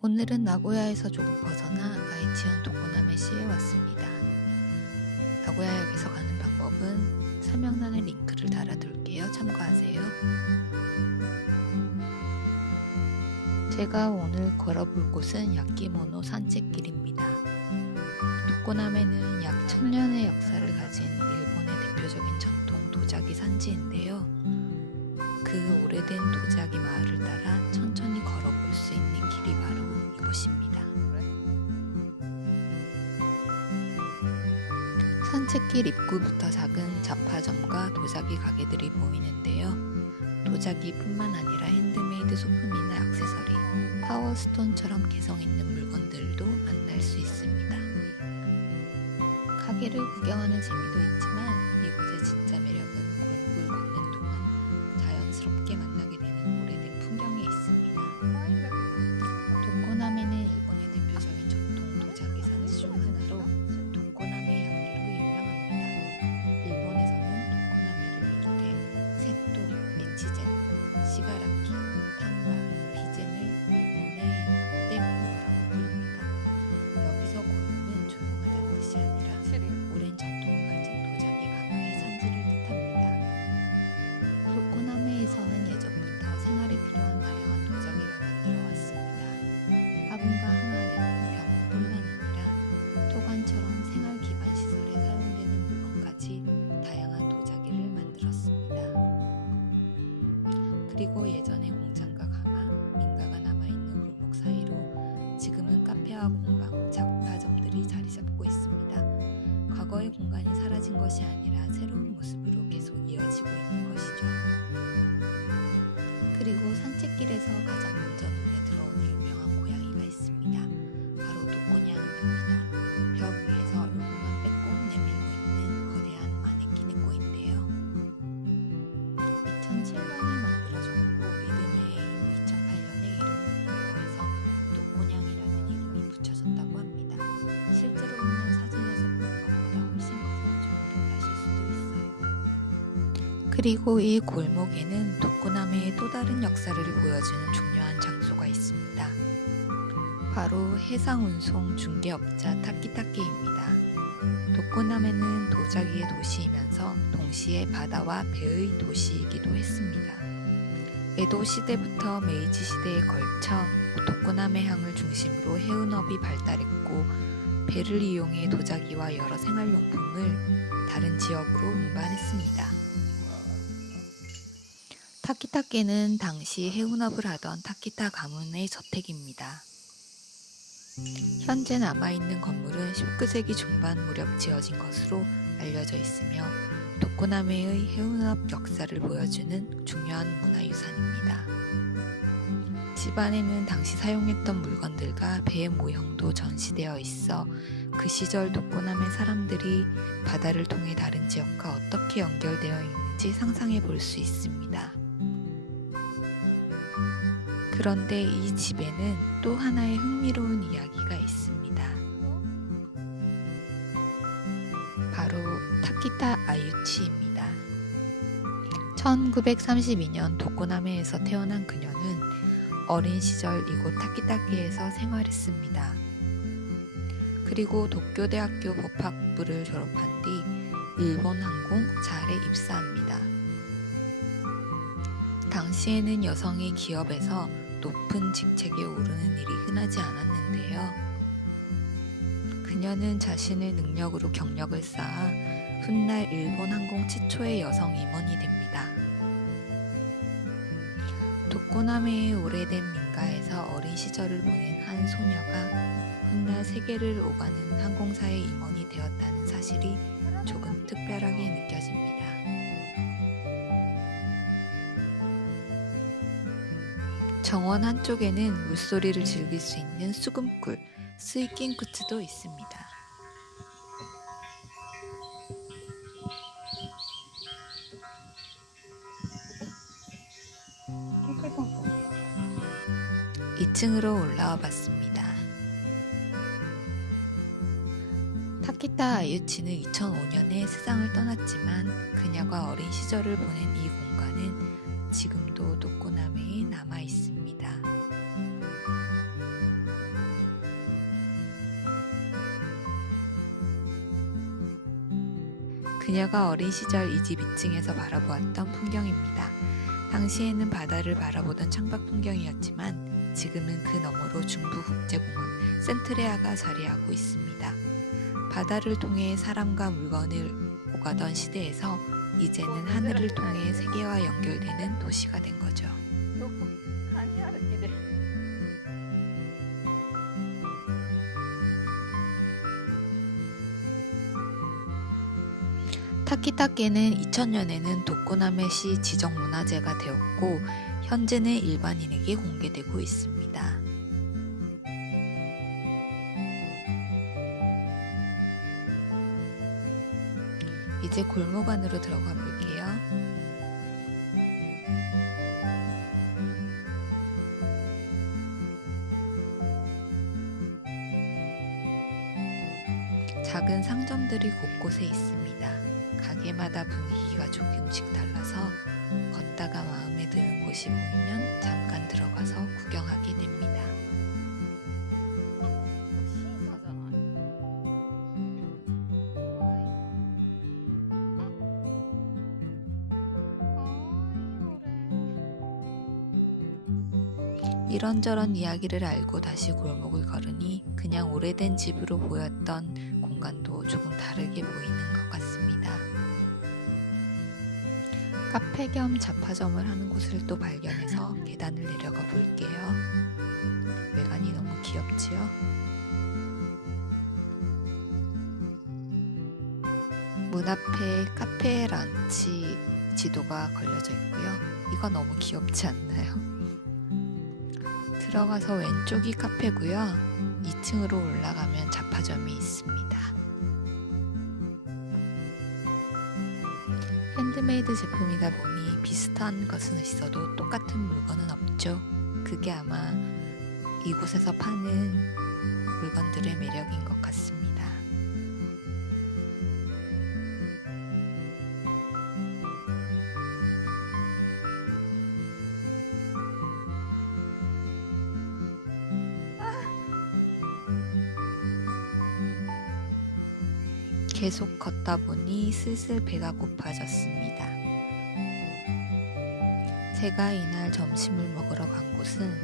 오늘은 나고야에서 조금 벗어나 아이치현 도코나메시에 왔습니다. 나고야역에서 가는 방법은 설명란에 링크를 달아둘게요. 참고하세요. 제가 오늘 걸어볼 곳은 야키모노 산책길입니다. 도코나메는 약 1000년의 역사를 가진 일본의 대표적인 전통 도자기 산지인데요. 그 오래된 도자기 마을을 따라 천천히 걸어볼 수 있는 길이 바로 이곳입니다. 산책길 입구부터 작은 잡화점과 도자기 가게들이 보이는데요. 도자기뿐만 아니라 핸드메이드 소품이나 액세서리, 파워스톤처럼 개성 있는 물건들도 만날 수 있습니다. 가게를 구경하는 재미도 있지만 이곳의 진짜 매력은 골목을 걷는 동안 자연스럽게 만나게 되는 오래된 풍경에 있습니다. 도코나메는 일본의 대표적인 전통 도자기 산지 중 하나로 도코나메 향기로 유명합니다. 일본에서는 도코나메를 비롯해 세토, 에치젠, 시가라키, 탄바, 비젠을 일본의 역대고요라고 부릅니다. 여기서 고요는 조용하다는 뜻이 아니라 오랜 전통을 가진 도자기 가마의 산지를 뜻합니다. 도코나메에서는 예전부터 생활에 필요한 다양한 도자기를 만들어 왔습니다. 화분과 항아리, 병뿐만 아니라 토관처럼 생활 기반 시설에 사용되는 물건까지 다양한 도자기를 만들었습니다. 그리고 예전의 공장과 가마, 민가가 남아있는 골목 사이로 지금은 카페와 공방, 잡화점들이 자리 잡고 있습니다. 과거의 공간이 사라진 것이 아니라 새로운 모습으로 계속 이어지고 있는 것이죠. 그리고 산책길에서 가장 먼저 눈에 들어오는 유명한 고양이가 있습니다. 바로 도코냥입니다. 벽 위에서 얼굴만 빼꼼 내밀고 있는 거대한 마네킹의 꼬인데요. 2007년에 만들어졌고 이듬해인 2008년에 이름을 바꿔서 도코냥이라는 이름이 붙여졌다고 합니다. 실제로 보면 사진에서 보는 것보다 훨씬 커서 좀 놀라실 수도 있어요. 그리고 이 골목에는 도코나메의 또 다른 역사를 보여주는 중요한 장소가 있습니다. 바로 해상운송 중개업자 타키타케입니다. 도코나메는 도자기의 도시이면서 동시에 바다와 배의 도시이기도 했습니다. 에도 시대부터 메이지 시대에 걸쳐 도코나메 항을 중심으로 해운업이 발달했고 배를 이용해 도자기와 여러 생활용품을 다른 지역으로 운반했습니다. 타키타케는 당시 해운업을 하던 타키타 가문의 저택입니다. 현재 남아있는 건물은 19세기 중반 무렵 지어진 것으로 알려져 있으며 도코나메의 해운업 역사를 보여주는 중요한 문화유산입니다. 집 안에는 당시 사용했던 물건들과 배의 모형도 전시되어 있어 그 시절 도코나메 사람들이 바다를 통해 다른 지역과 어떻게 연결되어 있는지 상상해 볼 수 있습니다. 그런데 이 집에는 또 하나의 흥미로운 이야기가 있습니다. 바로 타키타 아유치입니다. 1932년 도코나메에서 태어난 그녀는 어린 시절 이곳 타키타케에서 생활했습니다. 그리고 도쿄대학교 법학부를 졸업한 뒤 일본 항공 잘에 입사합니다. 당시에는 여성이 기업에서 높은 직책에 오르는 일이 흔하지 않았는데요. 그녀는 자신의 능력으로 경력을 쌓아 훗날 일본 항공 최초의 여성 임원이 됩니다. 도코나메의 오래된 민가에서 어린 시절을 보낸 한 소녀가 훗날 세계를 오가는 항공사의 임원이 되었다는 사실이 조금 특별하게 느껴집니다. 정원 한쪽에는 물소리를 즐길 수 있는 수금굴, 스이킹쿠츠도 있습니다. (2) 층으로 올라와 봤습니다. 타키타 아유치는 2005년에 세상을 떠났지만 그녀가 어린 시절을 보낸 이 공간은 지금도 도코나메에 남아 있습니다. 그녀가 어린 시절 이 집 2층에서 바라보았던 풍경입니다. 당시에는 바다를 바라보던 창밖 풍경이었지만 지금은 그 너머로 중부국제공원 센트레아가 자리하고 있습니다. 바다를 통해 사람과 물건을 오가던 시대에서 이제는 하늘을 통해 세계와 연결되는 도시가 된 거죠. 타키타케는 2000년에는 도코나메시 지정문화재가 되었고 현재는 일반인에게 공개되고 있습니다. 이제 골목 안으로 들어가 볼게요. 작은 상점들이 곳곳에 있습니다. 가게마다 분위기가 조금씩 달라서 걷다가 마음에 드는 곳이 보이면 잠깐 들어가서 구경하게 됩니다. 이런저런 이야기를 알고 다시 골목을 걸으니 그냥 오래된 집으로 보였던 공간도 조금 다르게 보이는 것 같습니다. 카페 겸 잡화점을 하는 곳을 또 발견해서 계단을 내려가 볼게요. 외관이 너무 귀엽지요? 문 앞에 카페 런치 지도가 걸려져 있고요. 이거 너무 귀엽지 않나요? 들어가서 왼쪽이 카페고요. 2층으로 올라가면 잡화점이 있습니다. 핸드메이드 제품이다 보니 비슷한 것은 있어도 똑같은 물건은 없죠. 그게 아마 이곳에서 파는 물건들의 매력인 것 같습니다. 계속 걷다 보니 슬슬 배가 고파졌습니다. 제가 이날 점심을 먹으러 간 곳은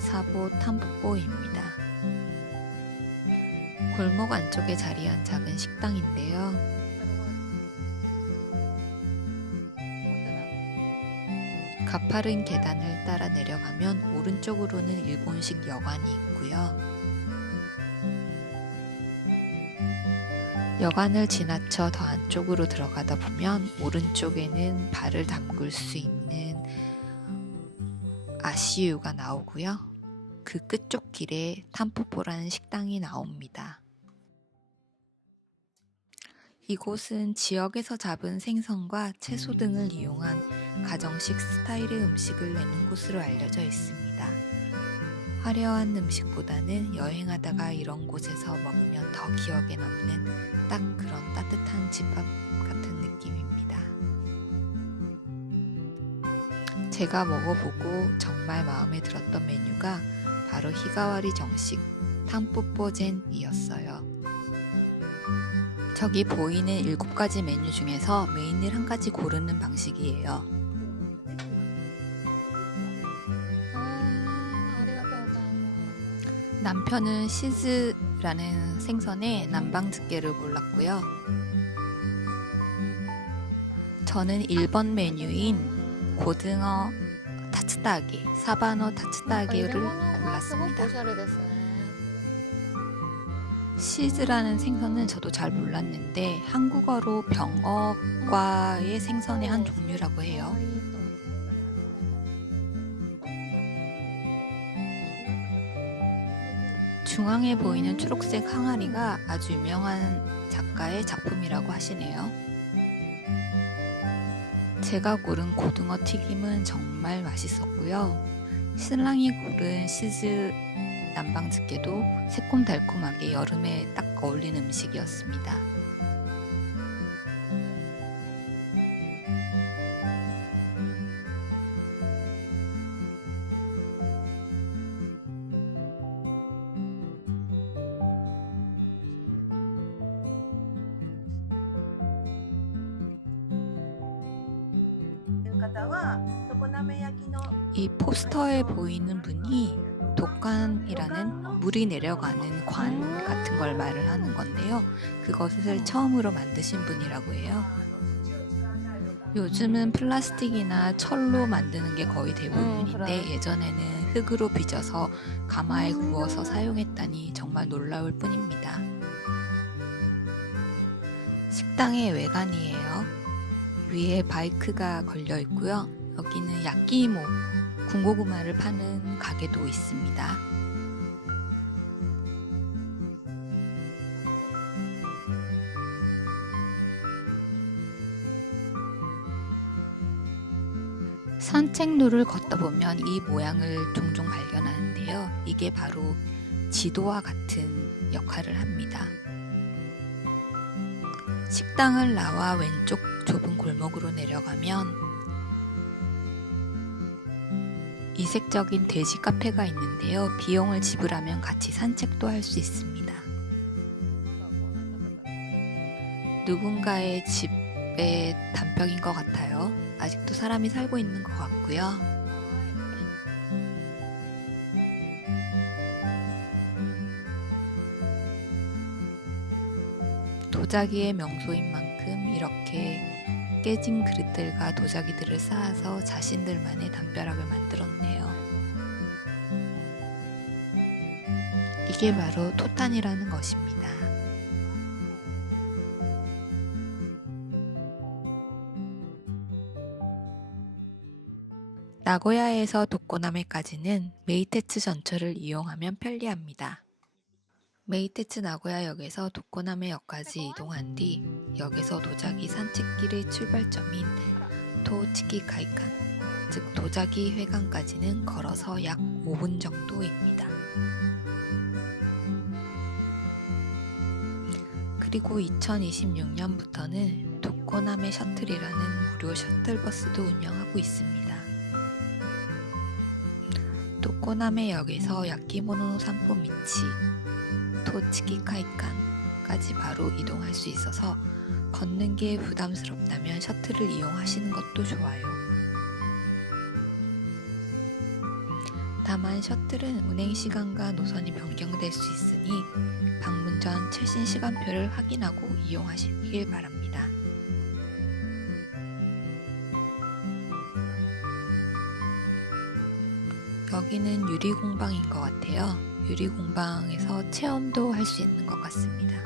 사보 탐뽀입니다. 골목 안쪽에 자리한 작은 식당인데요. 가파른 계단을 따라 내려가면 오른쪽으로는 일본식 여관이 있고요. 여관을 지나쳐 더 안쪽으로 들어가다 보면 오른쪽에는 발을 담글 수 있는 아시유가 나오고요. 그 끝쪽 길에 탐포포라는 식당이 나옵니다. 이곳은 지역에서 잡은 생선과 채소 등을 이용한 가정식 스타일의 음식을 내는 곳으로 알려져 있습니다. 화려한 음식보다는 여행하다가 이런 곳에서 먹으면 더 기억에 남는 딱 그런 따뜻한 집밥 같은 느낌입니다. 제가 먹어보고 정말 마음에 들었던 메뉴가 바로 히가와리 정식 탕뿌뽀젠이었어요. 저기 보이는 7가지 메뉴 중에서 메인을 한 가지 고르는 방식이에요. 남편은 시즈라는 생선의 남방집게를 골랐고요. 저는 1번 메뉴인 고등어 타츠타게, 사바노 타츠타게를 골랐습니다. 시즈라는 생선은 저도 잘 몰랐는데 한국어로 병어과의 생선의 한 종류라고 해요. 중앙에 보이는 초록색 항아리가 아주 유명한 작가의 작품이라고 하시네요. 제가 고른 고등어 튀김은 정말 맛있었고요. 신랑이 고른 시즈 남방집게도 새콤달콤하게 여름에 딱 어울리는 음식이었습니다. 이 포스터에 보이는 분이 독관이라는 물이 내려가는 관 같은 걸 말을 하는 건데요. 그것을 처음으로 만드신 분이라고 해요. 요즘은 플라스틱이나 철로 만드는 게 거의 대부분인데 예전에는 흙으로 빚어서 가마에 구워서 사용했다니 정말 놀라울 뿐입니다. 식당의 외관이에요. 위에 바이크가 걸려 있고요. 여기는 야끼모, 군고구마를 파는 가게도 있습니다. 산책로를 걷다 보면 이 모양을 종종 발견하는데요. 이게 바로 지도와 같은 역할을 합니다. 식당을 나와 왼쪽 좁은 골목으로 내려가면 이색적인 돼지 카페가 있는데요. 비용을 지불하면 같이 산책도 할 수 있습니다. 누군가의 집의 단벽인 것 같아요. 아직도 사람이 살고 있는 것 같고요. 도자기의 명소인 만큼 이렇게 깨진 그릇들과 도자기들을 쌓아서 자신들만의 담벼락을 만들었네요. 이게 바로 토탄이라는 것입니다. 나고야에서 도코나메까지는 메이테츠 전철을 이용하면 편리합니다. 메이테츠 나고야역에서 도코나메역까지 이동한 뒤 역에서 도자기 산책길의 출발점인 토치키카이칸, 즉 도자기 회관까지는 걸어서 약 5분 정도입니다. 그리고 2026년부터는 도코나메 셔틀이라는 무료 셔틀버스도 운영하고 있습니다. 도코나메역에서 야키모노 산포 미치, 토치키카이칸까지 바로 이동할 수 있어서 걷는 게 부담스럽다면 셔틀을 이용하시는 것도 좋아요. 다만 셔틀은 운행 시간과 노선이 변경될 수 있으니 방문 전 최신 시간표를 확인하고 이용하시길 바랍니다. 여기는 유리공방인 것 같아요. 유리공방에서 체험도 할 수 있는 것 같습니다.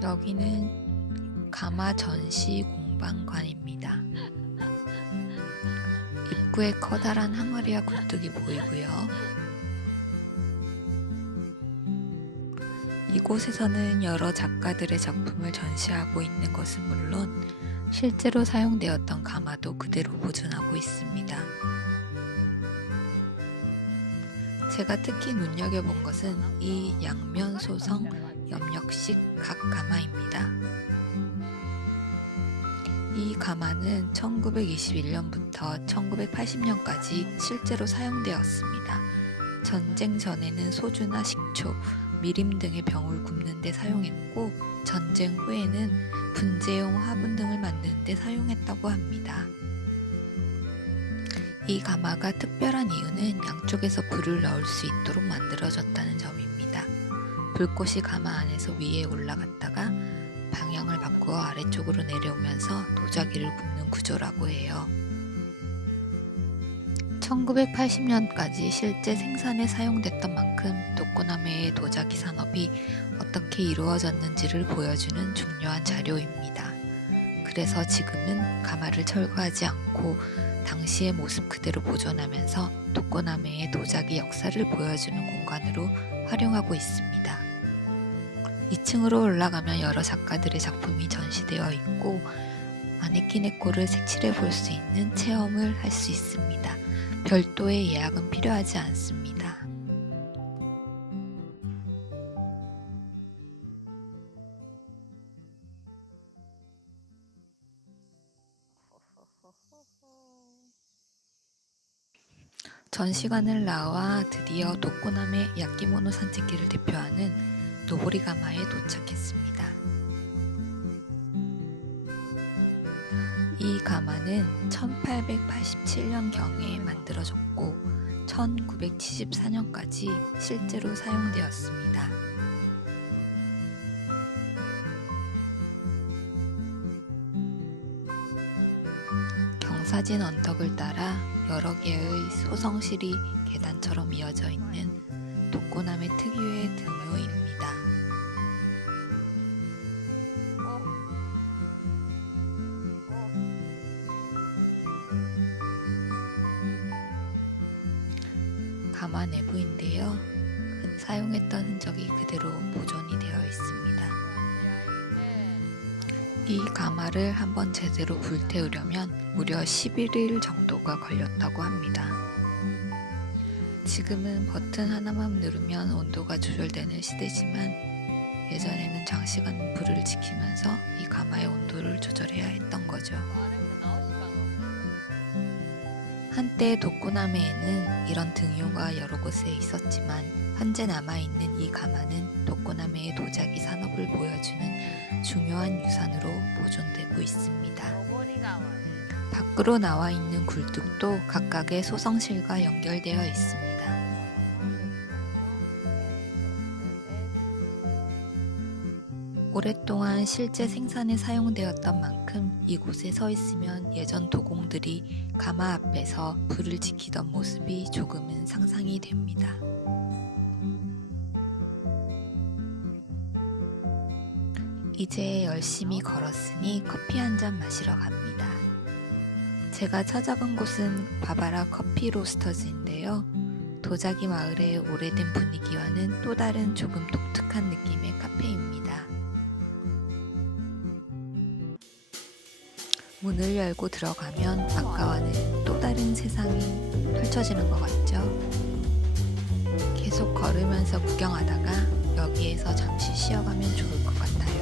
여기는 가마 전시 공방관입니다. 입구에 커다란 항아리와 굴뚝이 보이고요. 이곳에서는 여러 작가들의 작품을 전시하고 있는 것은 물론 실제로 사용되었던 가마도 그대로 보존하고 있습니다. 제가 특히 눈여겨본 것은 이 양면 소성 염력식 각 가마입니다. 이 가마는 1921년부터 1980년까지 실제로 사용되었습니다. 전쟁 전에는 소주나 식초, 미림 등의 병을 굽는 데 사용했고 전쟁 후에는 분재용 화분 등을 만드는 데 사용했다고 합니다. 이 가마가 특별한 이유는 양쪽에서 불을 넣을 수 있도록 만들어졌다는 점입니다. 불꽃이 가마 안에서 위에 올라갔다가 방향을 바꾸어 아래쪽으로 내려오면서 도자기를 굽는 구조라고 해요. 1980년까지 실제 생산에 사용됐던 만큼 독고남해의 도자기 산업이 어떻게 이루어졌는지를 보여주는 중요한 자료입니다. 그래서 지금은 가마를 철거하지 않고 당시의 모습 그대로 보존하면서 독고남해의 도자기 역사를 보여주는 공간으로 활용하고 있습니다. 2층으로 올라가면 여러 작가들의 작품이 전시되어 있고 마네킹의 꼴을 색칠해 볼 수 있는 체험을 할 수 있습니다. 별도의 예약은 필요하지 않습니다. 전시관을 나와 드디어 독고남의 야끼모노 산책길을 대표하는 노보리가마에 도착했습니다. 이 가마는 1887년경에 만들어졌고 1974년까지 실제로 사용되었습니다. 경사진 언덕을 따라 여러 개의 소성실이 계단처럼 이어져 있는 독고남해 특유의 등묘입니다. 가마 내부인데요. 사용했던 흔적이 그대로 보존이 되어 있습니다. 이 가마를 한번 제대로 불태우려면 무려 11일 정도가 걸렸다고 합니다. 지금은 버튼 하나만 누르면 온도가 조절되는 시대지만 예전에는 장시간 불을 지키면서 이 가마의 온도를 조절해야 했던 거죠. 한때 독고남해에는 이런 등유가 여러 곳에 있었지만 현재 남아있는 이 가마는 독고남해의 도자기 산업을 보여주는 중요한 유산으로 보존되고 있습니다. 밖으로 나와 있는 굴뚝도 각각의 소성실과 연결되어 있습니다. 오랫동안 실제 생산에 사용되었던 만큼 이곳에 서 있으면 예전 도공들이 가마 앞에서 불을 지키던 모습이 조금은 상상이 됩니다. 이제 열심히 걸었으니 커피 한 잔 마시러 갑니다. 제가 찾아간 곳은 바바라 커피 로스터즈인데요. 도자기 마을의 오래된 분위기와는 또 다른 조금 독특한 느낌의 카페입니다. 문을 열고 들어가면 아까와는 또 다른 세상이 펼쳐지는 것 같죠? 계속 걸으면서 구경하다가 여기에서 잠시 쉬어가면 좋을 것 같아요.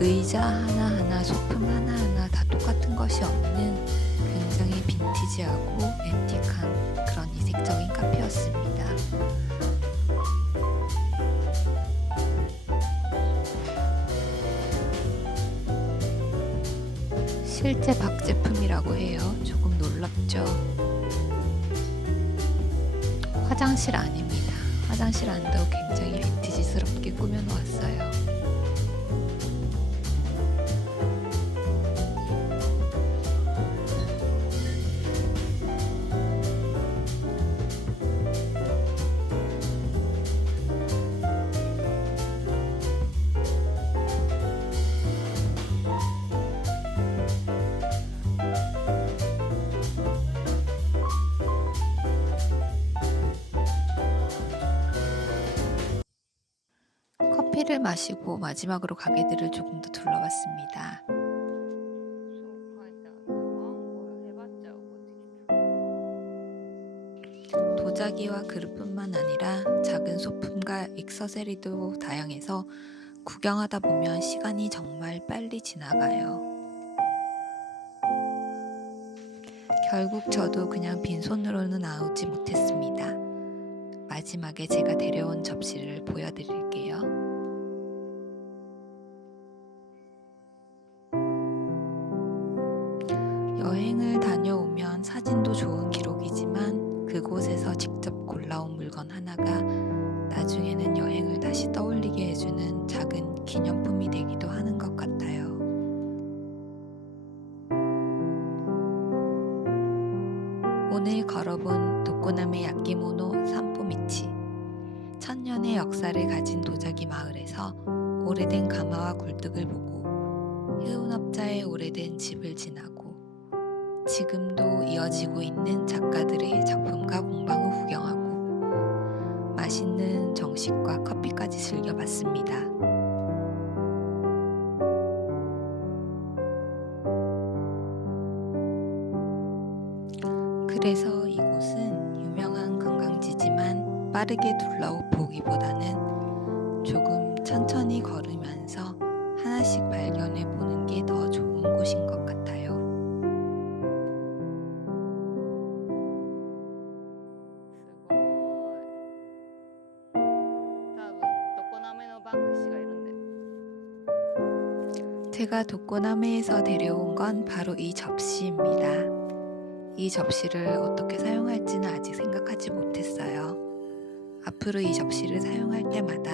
의자 하나하나, 소품 하나하나 다 똑같은 것이 없는 굉장히 빈티지하고 앤틱한 그런 이색적인 카페였습니다. 실제 박 제품이라고 해요. 조금 놀랍죠? 화장실 안입니다. 화장실 안도 굉장히 빈티지스럽게 꾸며놓았어요. 커피를 마시고 마지막으로 가게들을 조금 더 둘러봤습니다. 도자기와 그릇뿐만 아니라 작은 소품과 액세서리도 다양해서 구경하다 보면 시간이 정말 빨리 지나가요. 결국 저도 그냥 빈손으로는 나오지 못했습니다. 마지막에 제가 데려온 접시를 보여드릴게요. 여행을 다녀오면 사진도 좋은 기록이지만 그곳에서 직접 골라온 물건 하나가 나중에는 떠올리게 해주는 작은 기념품이 되기도 하는 것 같아요. 오늘 걸어본 도코나메 야끼모노 산포미치. 천년의 역사를 가진 도자기 마을에서 오래된 가마와 굴뚝을 보고 해운업자의 오래된 집을 지나고 지금도 이어지고 있는 작가들의 작품과 공방을 구경하고 맛있는 정식과 커피까지 즐겨봤습니다. 그래서 이곳은 유명한 관광지지만 빠르게 둘러보기보다는 조금 천천히 걸으면서 하나씩 발견해 보는 게 더 좋은 곳인 것 같아요. すごい。多分常滑のバンクシがいるんで。 제가 도코나메에서 데려온 건 바로 이 접시입니다. 이 접시를 어떻게 사용할지는 아직 생각하지 못했어요. 앞으로 이 접시를 사용할 때마다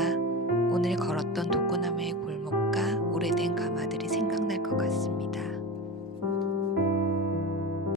오늘 걸었던 도코나메의 골목과 오래된 가마들이 생각날 것 같습니다.